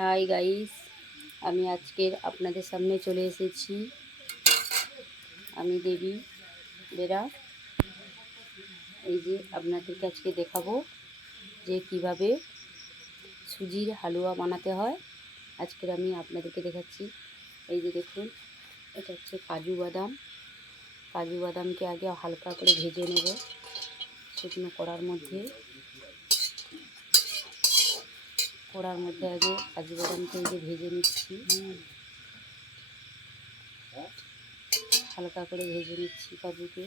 Hi guys আমি আজকের আপনাদের সামনে চলে এসেছি। আমি দেবী, বেরা। এই যে আপনাদেরকে আজকে দেখাবো যে কীভাবে সুজির হালুয়া বানাতে হয়। আজকের আমি আপনাদেরকে দেখাচ্ছি। এই যে দেখুন, এটা হচ্ছে কাজু বাদাম। কাজু বাদামকে আগে হালকা করে ভেজে নেব শুকনো কড়ার মধ্যে। কড়ার মধ্যে আগে কাজু বাদামকে এই যে ভেজে নিচ্ছি। হালকা করে ভেজে নিচ্ছি কাজুকে।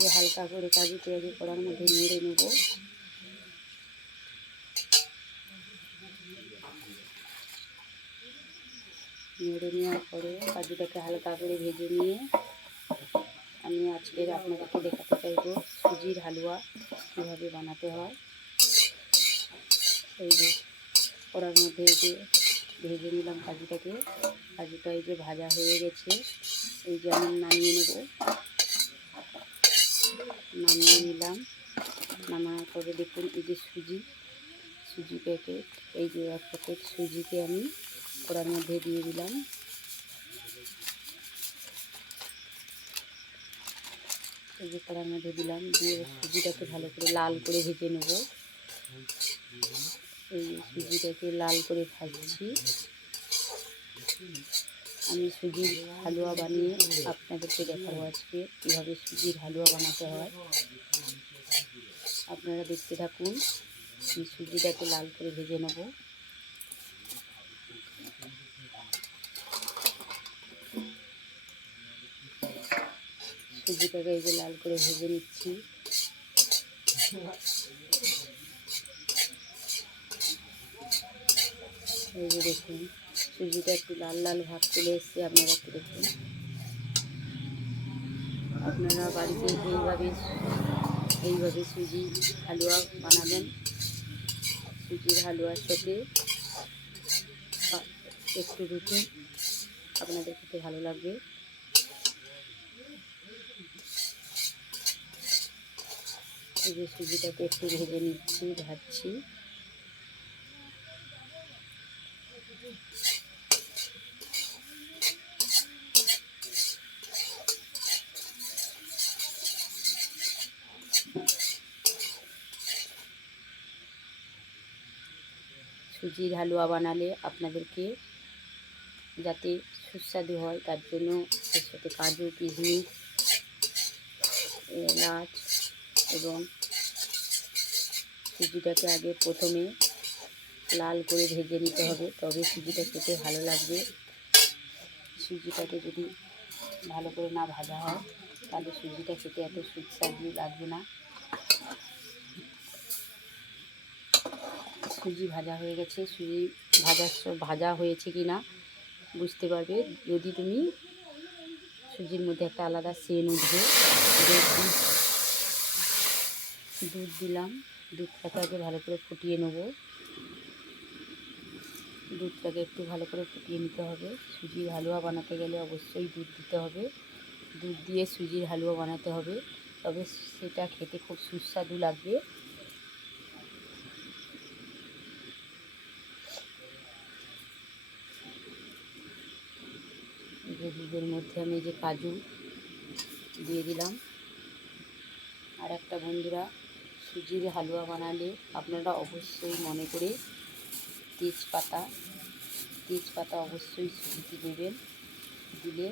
যে হালকা করে কাজু পেঁয়াজি কড়ার মধ্যে নেড়ে নেব। নেড়ে নেওয়ার পরে কাজুটাকে হালকা করে ভেজে নিয়ে আমি আজকের আপনাদেরকে দেখাতে চাইব সুজির হালুয়া কীভাবে বানাতে হয়। এই যে কড়ার মধ্যে এই যে ভেজে নিলাম কাজুটাকে, কাজুটা এই যে ভাজা হয়ে গেছে, এই যে আমি নামিয়ে নেব। নামিয়ে নিলাম। নামার পরে দেখুন এই যে সুজি সুজি প্যাকেট এই যে এক প্যাকেট সুজিকে আমি কড়ার মধ্যে দিয়ে দিলাম। এই যে কড়ার মধ্যে দিলাম, দিয়ে সুজিটাকে ভালো করে লাল করে ভেজে নেব। এই সুজিটাকে লাল করে ভাজছি। আমি সুজির হালুয়া বানিয়ে আপনাদেরকে দেখাবো আজকে কীভাবে সুজির হালুয়া বানাতে হয়। আপনারা দেখতে থাকুন, আমি সুজিটাকে লাল করে ভেজে নেব। সুজিটাকে এই যে লাল করে ভেজে নিচ্ছি। এই যে দেখুন সুজিটা একটু লাল লাল ভাব চলে এসছে, আপনারা একটু দেখুন। আপনারা বাড়িতে এইভাবে এইভাবে সুজি হালুয়া বানাবেন। সুজির হালুয়ার সাথে একটু রুটি, আপনাদের খেতে ভালো লাগবে। সুজিটাকে একটু ভেজে নিচ্ছি, ভাজছি। সুজির হালুয়া বানালে আপনাদেরকে যাতে সুস্বাদু হয়, তার জন্য এর সাথে কাজু, কিশমিশ, এলাচ এবং সুজিটাকে আগে প্রথমে লাল করে ভেজে নিতে হবে। তবে সুজিটা খেতে ভালো লাগবে। সুজিটাকে যদি ভালো করে না ভাজা হয়, তাহলে সুজিটা খেতে এত সুস্বাদু লাগবে না। সুজি ভাজা হয়ে গেছে। সুজি ভাজা ভাজা হয়েছে কি না বুঝতে পারবে। যদি তুমি সুজির মধ্যে একটা আলাদা সেন উঠবে দুধ দিলাম। দুধটাকে আগে ভালো করে ফুটিয়ে নেব। দুধটাকে একটু ভালো করে ফুটিয়ে নিতে হবে। সুজির হালুয়া বানাতে গেলে অবশ্যই দুধ দিতে হবে। দুধ দিয়ে সুজির হালুয়া বানাতে হবে। তবে সেটা খেতে খুব সুস্বাদু লাগবে। দুধের মধ্যে আমি যে কাজু দিয়ে দিলাম। আর একটা বন্ধুরা সুজির হালুয়া বানালে আপনারা অবশ্যই মনে করে তেজপাতা তেজপাতা অবশ্যই সুজিতে দেবেন। দিলে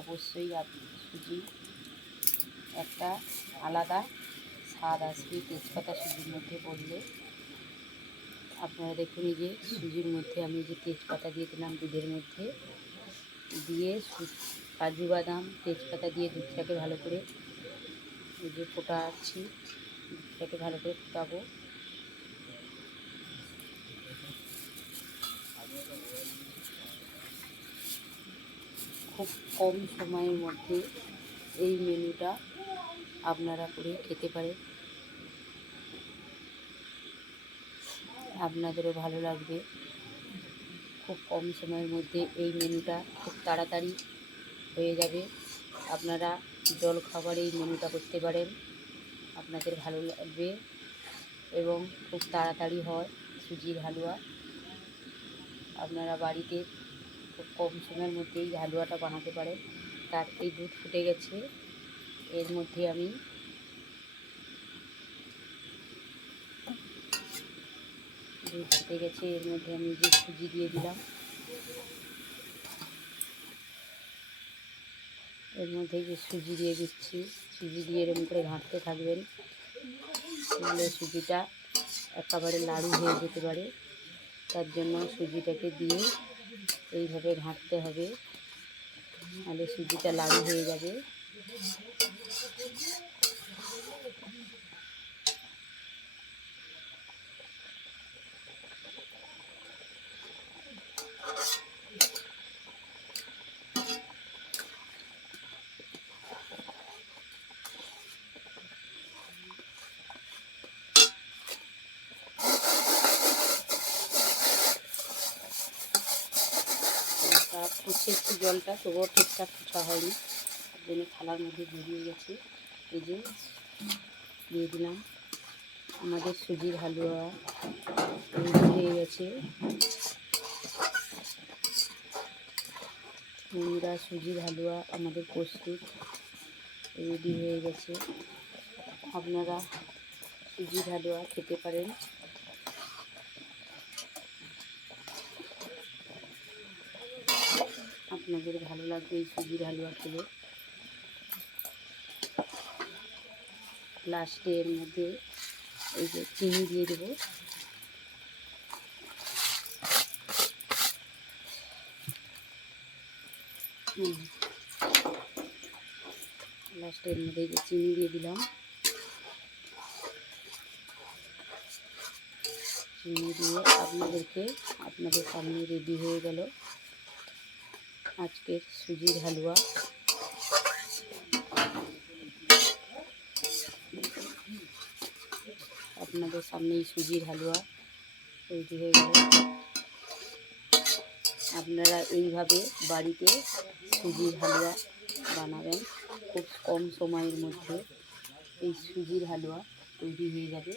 অবশ্যই সুজি একটা আলাদা স্বাদ আসবে তেজপাতা সুজির মধ্যে পড়লে। আপনারা দেখুন এই যে সুজির মধ্যে আমি যে তেজপাতা দিয়ে দিলাম দুধের মধ্যে। দিয়ে কাজু বাদাম, তেজপাতা দিয়ে দুধটাকে ভালো করে যে ফোটাচ্ছি। দুধটাকে ভালো করে ফোটাবো। খুব কম সময়ের মধ্যে এই মেনুটা আপনারা করে খেতে পারেন। আপনাদেরও ভালো লাগবে। খুব কম সময়ের মধ্যে এই মেনুটা খুব তাড়াতাড়ি হয়ে যাবে। আপনারা জল খাবারে এই মেনুটা করতে পারেন। আপনাদের ভালো লাগবে এবং খুব তাড়াতাড়ি হয় সুজির হালুয়া। আপনারা বাড়িতে খুব কম সময়ের মধ্যে এই হালুয়াটা বানাতে পারেন। তার এই দুধ ফুটে গেছে। এর মধ্যে আমি দুধ ফুটে গেছে, এর মধ্যে আমি যে সুজি দিয়ে দিলাম। এর মধ্যে যে সুজি দিয়ে দিচ্ছি, সুজি দিয়ে এরকম করে ঘাঁটতে থাকবেন। নাহলে সুজিটা একেবারে লাড়ু হয়ে যেতে পারে। তার জন্য সুজিটাকে দিয়ে এইভাবে ঘাঁটতে হবে। নাহলে সুজিটা লাড়ু হয়ে যাবে। ফুটছে একটু জলটা, তবুও ঠিকঠাক ফুটা হয়নি। তার জন্য থালার মধ্যে বেরিয়ে গেছে। এই যে দিয়ে দিলাম। আমাদের সুজির হালুয়া হয়ে গেছে। বন্ধুরা সুজির হালুয়া আমাদের প্রস্তুত। রেডি হয়ে গেছে। আপনারা সুজির হালুয়া খেতে পারেন। আপনাদের ভালো লাগবে এই সুজির হালুয়া খেলে। লাস্টে এর মধ্যে এই যে চিনি দিয়ে দেবো। লাস্টে এর মধ্যে যে চিনি দিয়ে দিলাম। চিনি দিয়ে আপনাদেরকে, আপনাদের সামনে রেডি হয়ে গেল। আজকের সুজির হালুয়া। আপনাদের সামনেই সুজির হালুয়া তৈরি হয়ে গেল। আপনারা এইভাবে বাড়িতে সুজির হালুয়া বানাবেন। খুব কম সময়ের মধ্যে এই সুজির হালুয়া তৈরি হয়ে যাবে।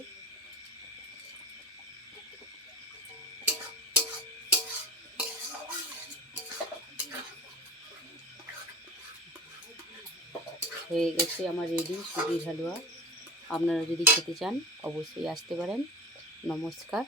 হয়ে গেছে আমার রেডি সুজির হালুয়া। আপনারা যদি খেতে চান অবশ্যই আসতে পারেন। নমস্কার।